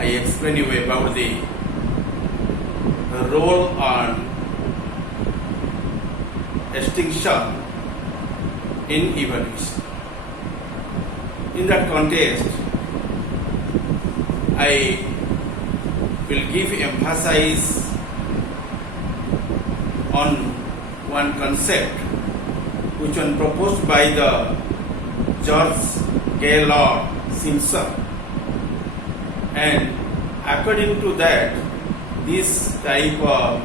I explain you about the role on extinction in evolution. In that context, I will give emphasis on one concept which was proposed by the George Gaylord Simpson, and according to that, this type of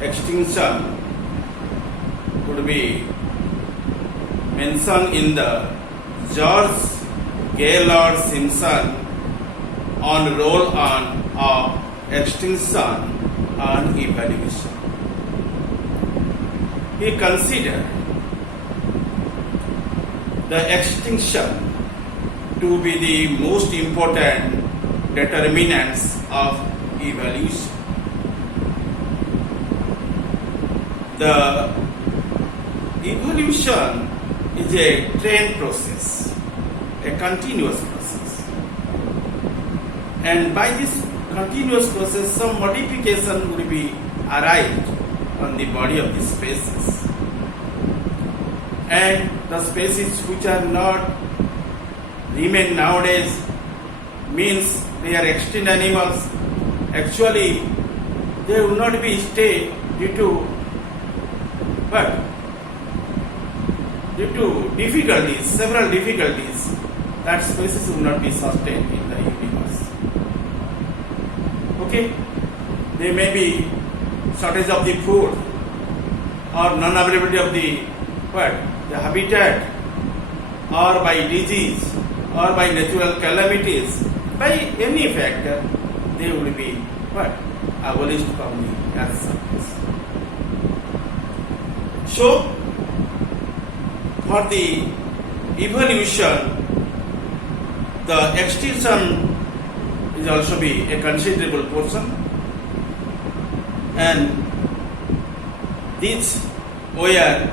extinction would be mentioned in the George Gaylord Simpson on role on of extinction on evolution. He considered the extinction to be the most important determinants of evolution. The evolution is a train process, a continuous process, and by this continuous process some modification will be arrived on the body of the species, and the species which are not remain nowadays means they are extinct animals. Actually they will not be stay due to difficulties, several difficulties, that species will not be sustained in the universe. Okay, there may be shortage of the food or non-availability of the habitat, or by disease or by natural calamities, by any factor, they will be abolished from the earth's surface. So, for the evolution, the extinction is also be a considerable portion, and this where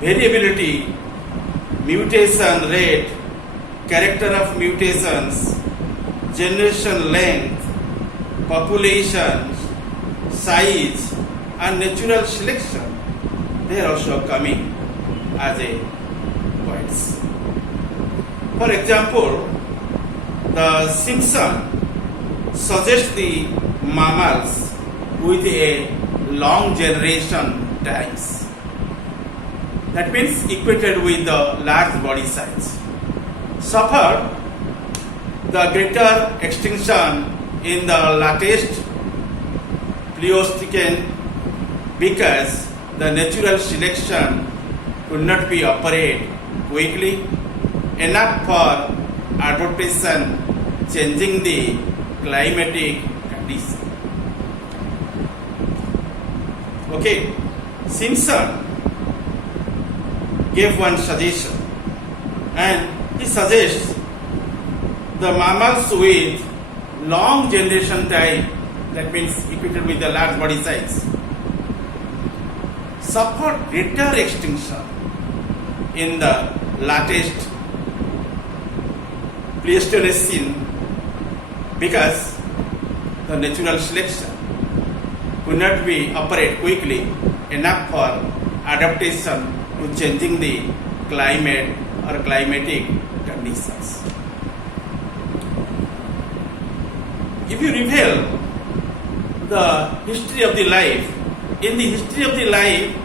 variability, mutation rate, character of mutations, generation length, population, size, and natural selection, they are also coming as a points. For example, the Simpson suggests the mammals with a long generation times. That means equated with the large body size, suffered the greater extinction in the latest Pleistocene because the natural selection could not be operated quickly enough for adaptation changing the climatic condition. Okay, Simpson gave one suggestion, and he suggests the mammals with long generation time, that means equated with the large body size, suffered greater extinction in the latest Pleistocene because the natural selection could not be operated quickly enough for adaptation to changing the climate or climatic conditions. If you reveal the history of the life, in the history of the life,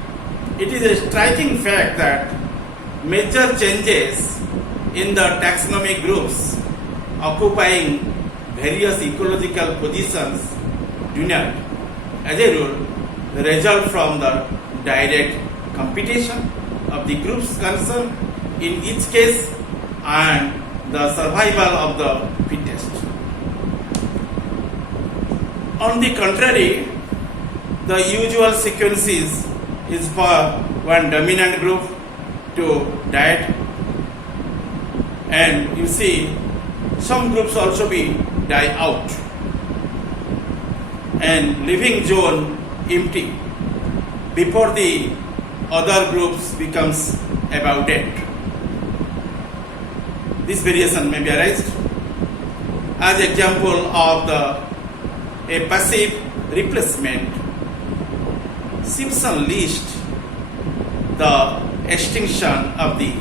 it is a striking fact that major changes in the taxonomic groups occupying various ecological positions do not, as a rule, result from the direct competition of the groups concerned in each case and the survival of the fittest. On the contrary, the usual sequences is for one dominant group to die, and you see some groups also be die out and leaving zone empty before the other groups becomes about dead. This variation may be arised, as example of a passive replacement, Simpson lists the extinction of the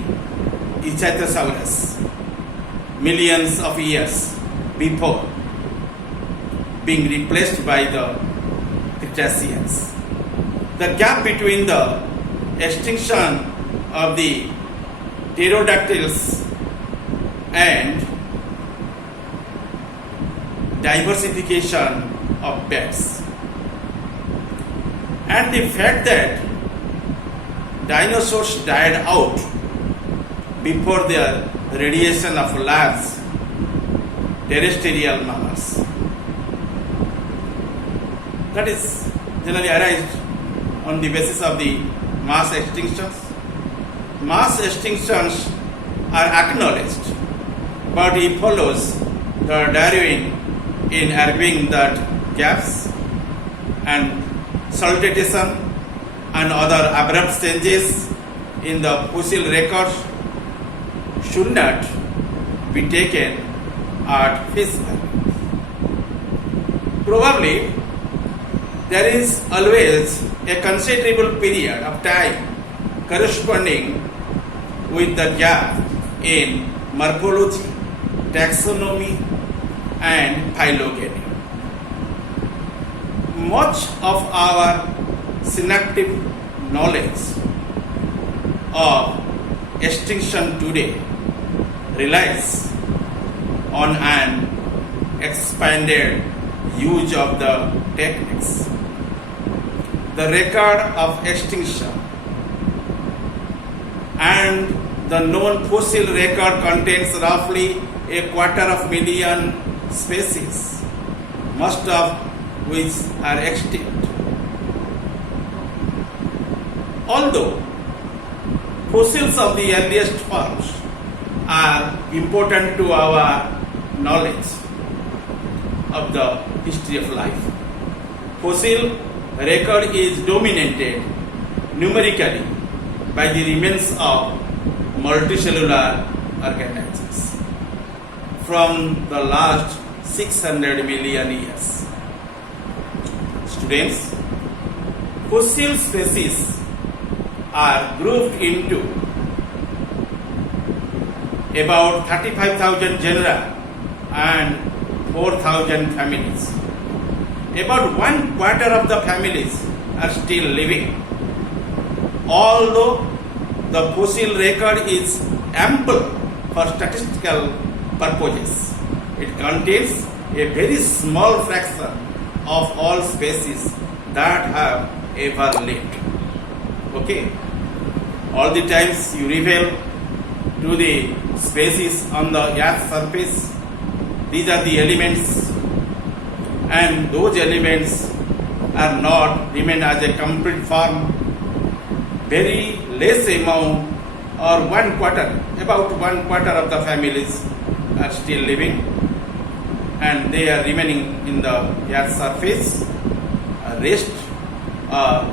Ichthyosaurus millions of years before being replaced by the Cretaceous. The gap between the extinction of the pterodactyls and diversification of bats, and the fact that dinosaurs died out before their radiation of large terrestrial mammals. That is generally arised on the basis of the mass extinctions. Mass extinctions are acknowledged, but it follows the Darwin in arguing that gaps and saltation and other abrupt changes in the fossil records should not be taken at face value. Probably there is always a considerable period of time corresponding with the gap in morphology, taxonomy, and phylogeny. Much of our synaptic knowledge of extinction today relies on an expanded use of the techniques. The record of extinction and the known fossil record contains roughly 250,000 species, most of which are extinct. Although fossils of the earliest forms are important to our knowledge of the history of life, fossil record is dominated numerically by the remains of multicellular organisms from the last 600 million years. Students, fossil species are grouped into about 35,000 genera and 4,000 families. About 1/4 of the families are still living. Although the fossil record is ample for statistical purposes, it contains a very small fraction of all species that have ever lived. Okay? All the times you refer to the species on the Earth's surface, these are the elements, and those elements are not remain as a complete form. Very less amount or 1/4, about 1/4 of the families are still living, and they are remaining in the Earth's surface. Rest are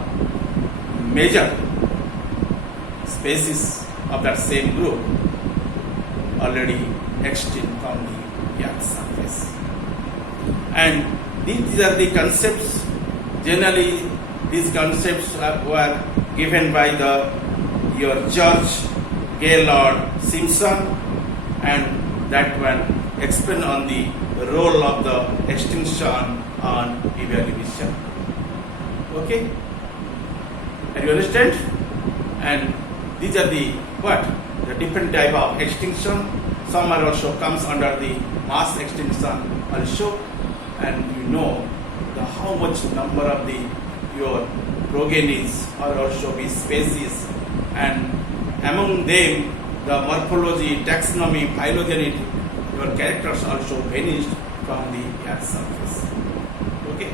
major species of that same group already extinct from the Earth's surface. And these are the concepts. Generally, these concepts were given by your George Gaylord Simpson, and that one explain on the role of the extinction on evolution. Okay? Can you understand? And these are the different type of extinction. Some are also comes under the mass extinction also, and you know how much number of your progenies are also be species, and among them the morphology, taxonomy, phylogeny, your characters also vanished from the Earth's surface. Okay.